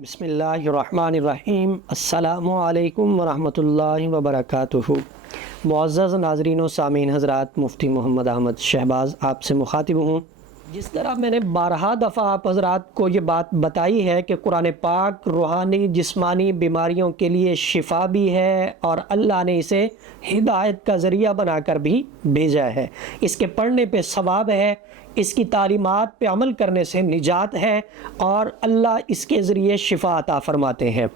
بسم اللہ الرحمن الرحیم۔ السلام علیکم ورحمۃ اللہ وبرکاتہ۔ معزز ناظرین و سامعین حضرات، مفتی محمد احمد شہباز آپ سے مخاطب ہوں۔ جس طرح میں نے بارہا دفعہ آپ حضرات کو یہ بات بتائی ہے کہ قرآن پاک روحانی جسمانی بیماریوں کے لیے شفا بھی ہے اور اللہ نے اسے ہدایت کا ذریعہ بنا کر بھی بھیجا ہے۔ اس کے پڑھنے پہ ثواب ہے، اس کی تعلیمات پہ عمل کرنے سے نجات ہے اور اللہ اس کے ذریعے شفا عطا فرماتے ہیں۔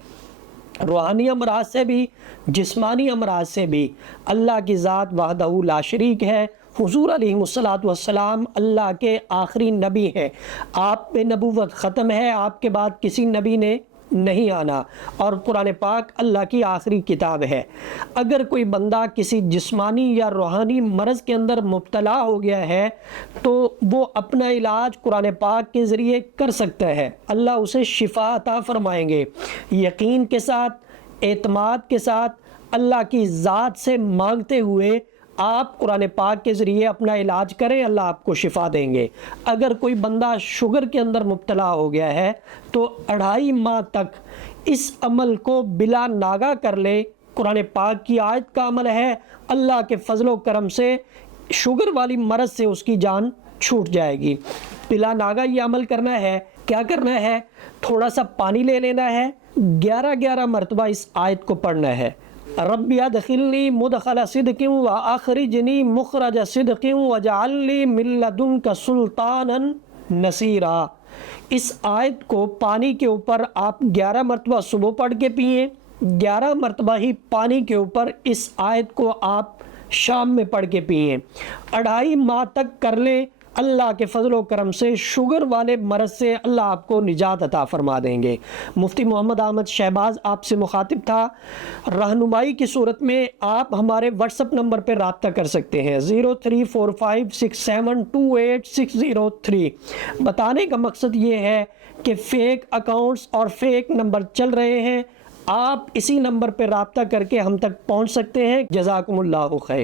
روحانی امراض سے بھی جسمانی امراض سے بھی اللہ کی ذات وحدہ لا شریک ہے۔ حضور علیہ الصلوۃ اللہ کے آخری نبی ہیں، آپ پہ نبوت ختم ہے، آپ کے بعد کسی نبی نے نہیں آنا، اور قرآن پاک اللہ کی آخری کتاب ہے۔ اگر کوئی بندہ کسی جسمانی یا روحانی مرض کے اندر مبتلا ہو گیا ہے تو وہ اپنا علاج قرآن پاک کے ذریعے کر سکتا ہے، اللہ اسے شفا عطا فرمائیں گے۔ یقین کے ساتھ، اعتماد کے ساتھ، اللہ کی ذات سے مانگتے ہوئے آپ قرآن پاک کے ذریعے اپنا علاج کریں، اللہ آپ کو شفا دیں گے۔ اگر کوئی بندہ شوگر کے اندر مبتلا ہو گیا ہے تو 2.5 ماہ تک اس عمل کو بلا ناغہ کر لے۔ قرآن پاک کی آیت کا عمل ہے، اللہ کے فضل و کرم سے شوگر والی مرض سے اس کی جان چھوٹ جائے گی۔ بلا ناغہ یہ عمل کرنا ہے، کیا کرنا ہے؟ تھوڑا سا پانی لے لینا ہے، 11 مرتبہ اس آیت کو پڑھنا ہے۔ ربی ادخلنی مدخل صدق واخرجنی مخرج صدق واجعل لی من لدنک سلطانا نصیرا۔ اس آیت کو پانی کے اوپر آپ 11 مرتبہ صبح پڑھ کے پئیں، 11 مرتبہ ہی پانی کے اوپر اس آیت کو آپ شام میں پڑھ کے پئیں، 2.5 ماہ تک کر لیں۔ اللہ کے فضل و کرم سے شوگر والے مرض سے اللہ آپ کو نجات عطا فرما دیں گے۔ مفتی محمد احمد شہباز آپ سے مخاطب تھا۔ رہنمائی کی صورت میں آپ ہمارے واٹس اپ نمبر پہ رابطہ کر سکتے ہیں، 0345672863۔ بتانے کا مقصد یہ ہے کہ فیک اکاؤنٹس اور فیک نمبر چل رہے ہیں، آپ اسی نمبر پہ رابطہ کر کے ہم تک پہنچ سکتے ہیں۔ جزاکم اللہ خیر۔